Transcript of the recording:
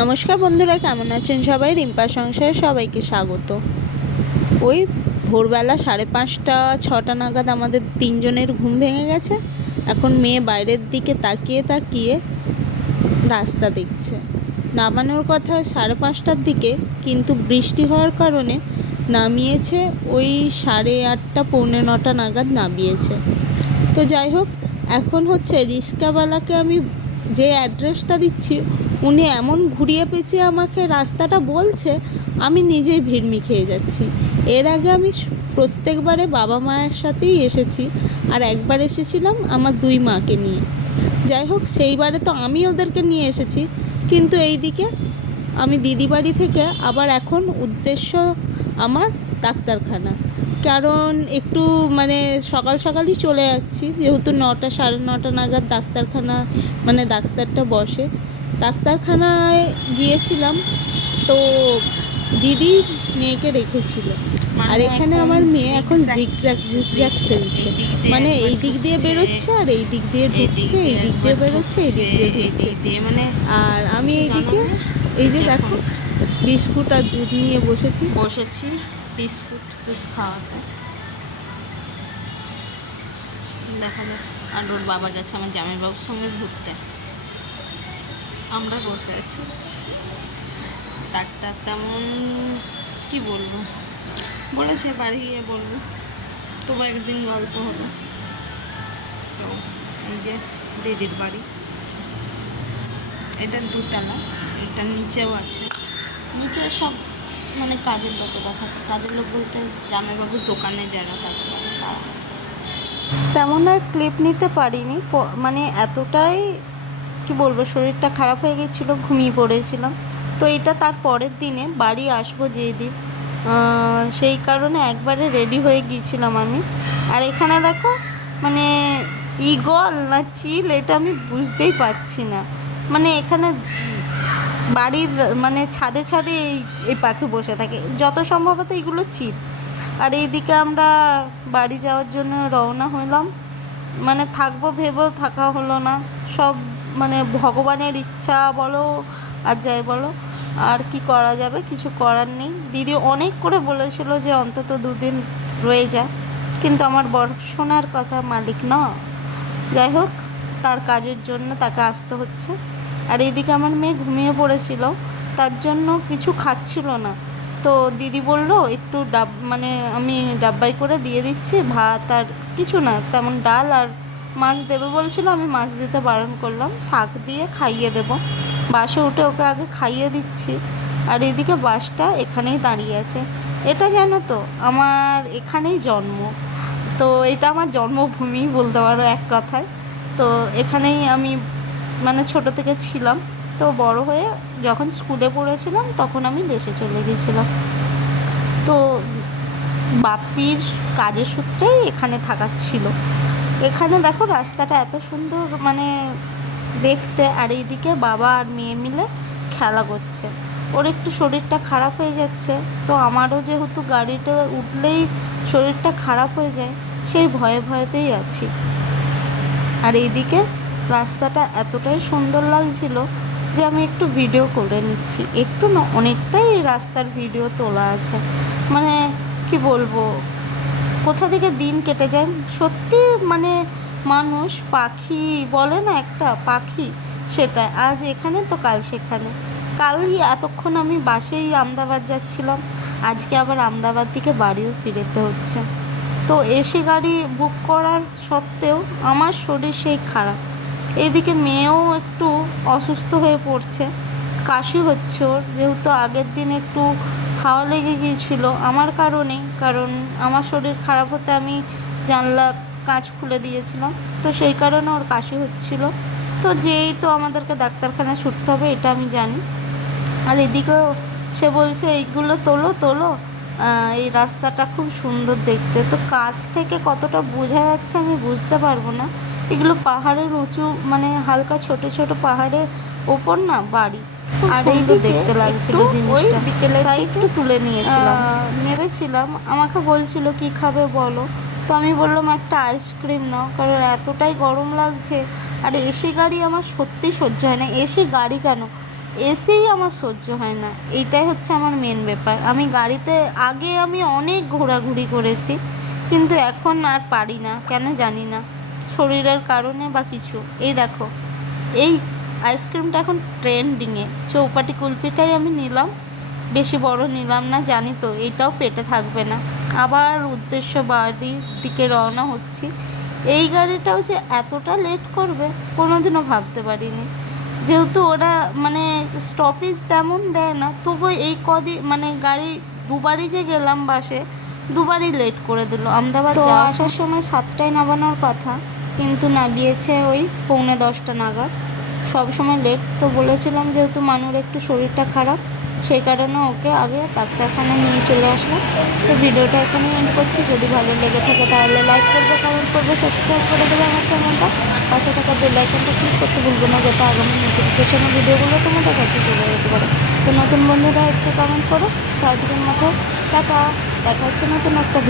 নমস্কার বন্ধুরা, কেমন আছেন সবাই? রিম্পা সংসারে সবাইকে স্বাগত। ওই ভোরবেলা 5:30 6টা নাগাদ আমাদের তিনজনের ঘুম ভেঙে গেছে। এখন মেয়ে বাইরের দিকে তাকিয়ে তাকিয়ে রাস্তা দেখছে। নামানোর কথা 5:30টার দিকে, কিন্তু বৃষ্টি হওয়ার কারণে নামিয়েছে ওই 8:30 পৌনে 9টা নাগাদ নামিয়েছে। তো যাই হোক, এখন হচ্ছে রিক্সাওয়ালাকে আমি যে অ্যাড্রেসটা দিচ্ছি, উনি এমন ঘুরিয়ে পেঁচিয়ে আমাকে রাস্তাটা বলছে, আমি নিজেই ভিড়মি খেয়ে যাচ্ছি। এর আগে আমি প্রত্যেকবারে বাবা মায়ের সাথেই এসেছি, আর একবার এসেছিলাম আমার 2 মাকে নিয়ে। যাই হোক, সেইবারে তো আমি ওদেরকে নিয়ে এসেছি, কিন্তু এই দিকে আমি দিদি বাড়ি থেকে আবার এখন উদ্দেশ্য আমার ডাক্তারখানা। কারণ একটু সকাল সকালই চলে যাচ্ছি, যেহেতু 9টা 9:30 নাগাদ ডাক্তারখানা ডাক্তারটা বসে। ডাক্তারখানায় গিয়েছিলাম, তো দিদি মেয়েকে রেখেছিল। আর এখানে আমার মেয়ে এখন জিগজ্যাগ খেলছে, এই দিক দিয়ে বেরোচ্ছে আর এই দিক দিয়ে ঢুকছে, এই দিক দিয়ে বেরোচ্ছে, এই দিক দিয়ে ঢুকছে। আর আমি এইদিকে এই যে দেখো, বিস্কুট আর দুধ নিয়ে বসেছি বিস্কুট দুধ খাওয়াতে। দেখা যাক। আর ওর বাবা গেছে আমার জামাইবাবুর সঙ্গে ঘুরতে, আমরা বসে আছি। ডাক্তার তেমন কি বলবো, বলেছে বাড়ি গিয়ে বলবো, তবু একদিন গল্প হলো। তো এই যে দিদির বাড়ি, এটা 2টা না, এটা নিচেও আছে। নিচে সব কাজের লোকেরা থাকে। কাজের লোক বলতে জামাইবাবুর দোকানে যারা কাজ করে তারা। তেমন আর ক্লিপ নিতে পারিনি, এতটাই কি বলবো, শরীরটা খারাপ হয়ে গেছিলো, ঘুমিয়ে পড়েছিলাম। তো এটা তার পরের দিনে বাড়ি আসবো যেদিন, সেই কারণে একবারে রেডি হয়ে গিয়েছিলাম আমি। আর এখানে দেখো, ঈগল না চিল এটা আমি বুঝতেই পারছি না। এখানে বাড়ির ছাদে ছাদে এই পাখি বসে থাকে, যত সম্ভবত এগুলো চিল। আর এইদিকে আমরা বাড়ি যাওয়ার জন্য রওনা হলাম। থাকবো ভেবেও থাকা হলো না। সব ভগবানের ইচ্ছা বলো আর যাই বলো, আর কি করা যাবে, কিছু করার নেই। দিদি অনেক করে বলেছিল যে অন্তত 2 দিন রয়ে যা, কিন্তু আমার বড় শোনার কথা মালিক না। যাই হোক, তার কাজের জন্য তাকে আসতে হচ্ছে। আর এইদিকে আমার মেয়ে ঘুমিয়ে পড়েছিল, তার জন্য কিছু খাচ্ছিল না। তো দিদি বলল একটু আমি ডাব্বাই করে দিয়ে দিচ্ছি, ভাত আর কিছু না, তেমন ডাল আর মাছ দেবে বলছিল। আমি মাছ দিতে বারণ করলাম, শাক দিয়ে খাইয়ে দেব। বাসে উঠে ওকে আগে খাইয়ে দিচ্ছি। আর এদিকে বাসটা এখানেই দাঁড়িয়ে আছে। এটা জানো তো, আমার এখানেই জন্ম, তো এটা আমার জন্মভূমি বলতে পারো এক কথায়। তো এখানেই আমি ছোট থেকে ছিলাম। তো বড় হয়ে যখন স্কুলে পড়েছিলাম তখন আমি দেশে চলে গিয়েছিলাম। তো বাপির কাজের সূত্রেই এখানে থাকা ছিল। এখানে দেখো রাস্তাটা এত সুন্দর দেখতে। আর এইদিকে বাবা আর মেয়ে মিলে খেলা করছে। ওর একটু শরীরটা খারাপ হয়ে যাচ্ছে, তো আমারও যেহেতু গাড়িতে উঠলেই শরীরটা খারাপ হয়ে যায়, সেই ভয়ে ভয়েতেই আছি। আর এইদিকে রাস্তাটা এতটাই সুন্দর লাগছিল যে আমি একটু ভিডিও করে নিচ্ছি। একটু না, অনেকটাই রাস্তার ভিডিও তোলা আছে। কি বলবো, কোথা থেকে দিন কেটে যায় সত্যি। মানুষ পাখি বলে না, একটা পাখি, সেটা আজ এখানে তো কাল সেখানে। কালই এতক্ষণ আমি বাসেই আমদাবাদ যাচ্ছিলাম, আজকে আবার আমদাবাদ দিকে বাড়িও ফিরতে হচ্ছে। তো এসি গাড়ি বুক করার সত্ত্বেও আমার শরীর সেই খারাপ। এদিকে মেয়েও একটু অসুস্থ হয়ে পড়ছে, কাশি হচ্ছে ওর, যেহেতু আগের দিন একটু হাওয়া লেগে গিয়েছিল আমার কারণেই। কারণ আমার শরীর খারাপ হতে আমি জানলা কাঁচ খুলে দিয়েছিলাম, তো সেই কারণে ওর কাশি হচ্ছিল। তো যেই তো আমাদেরকে ডাক্তারখানায় ছুটতে হবে, এটা আমি জানি। আর এদিকেও সে বলছে এইগুলো তোলো তোলো, এই রাস্তাটা খুব সুন্দর দেখতে। তো কাছ থেকে কতটা বোঝা যাচ্ছে আমি বুঝতে পারবো না। এগুলো পাহাড়ের উঁচু হালকা ছোট ছোট পাহাড়ের ওপর না বাড়ি। আর এই দেখতে লাগছিল জিনিসটা, বিকেলে একটু তুলে নেবেছিলাম। আমাকে বলছিল কি খাবে বলো, তো আমি বললাম একটা আইসক্রিম নাও, কারণ এতটাই গরম লাগছে। আর এসি গাড়ি আমার সত্যি সহ্য হয় না। এসি গাড়ি কেন, এসেই আমার সহ্য হয় না, এইটাই হচ্ছে আমার মেন ব্যাপার। আমি গাড়িতে আগে আমি অনেক ঘোরাঘুরি করেছি, কিন্তু এখন আর পারি না, কেন জানি না, শরীরের কারণে বা কিছু। এই দেখো, এই আইসক্রিমটা এখন ট্রেন্ডিংয়ে, চৌপাটি কুলফিটাই আমি নিলাম, বেশি বড় নিলাম না, জানি তো এইটাও পেটে থাকবে না। আবার উদ্দেশ্য বাড়ির দিকে রওনা হচ্ছি। এই গাড়িটাও যে এতটা লেট করবে কোনোদিনও ভাবতে পারিনি। যেহেতু ওরা মানে স্টপেজ তেমন দেয় না, তবু এই কদিন মানে গাড়ি দুবারই যে গেলাম বাসে, দুবারই লেট করে দিল। আহমেদাবাদ যাওয়া আসার সময় 7টায় নামানোর কথা, কিন্তু নামিয়েছে ওই 9:45 নাগাদ। সব সময় লেট তো বলেছিলাম, যেহেতু মানুর একটু শরীরটা খারাপ, সেই কারণে ওকে আগে ডাক্তারখানা নিয়ে চলে আসলাম। তো ভিডিওটা এখানেই এন্ড করছি। যদি ভালো লেগে থাকে তাহলে লাইক করবে, কমেন্ট করবে, সাবস্ক্রাইব করে দেবে আমার চ্যানেলটা। পাশে থাকা বেল আইকনটা ক্লিক করতে ভুলবে না, যাতে আগামী নোটিফিকেশনের ভিডিওগুলো তোমাদের কাছে চলে যেতে পারে। তো নতুন বন্ধুরা একটু কমেন্ট করো। তো আজকের মতো টাটা, দেখা হচ্ছে নতুন একটা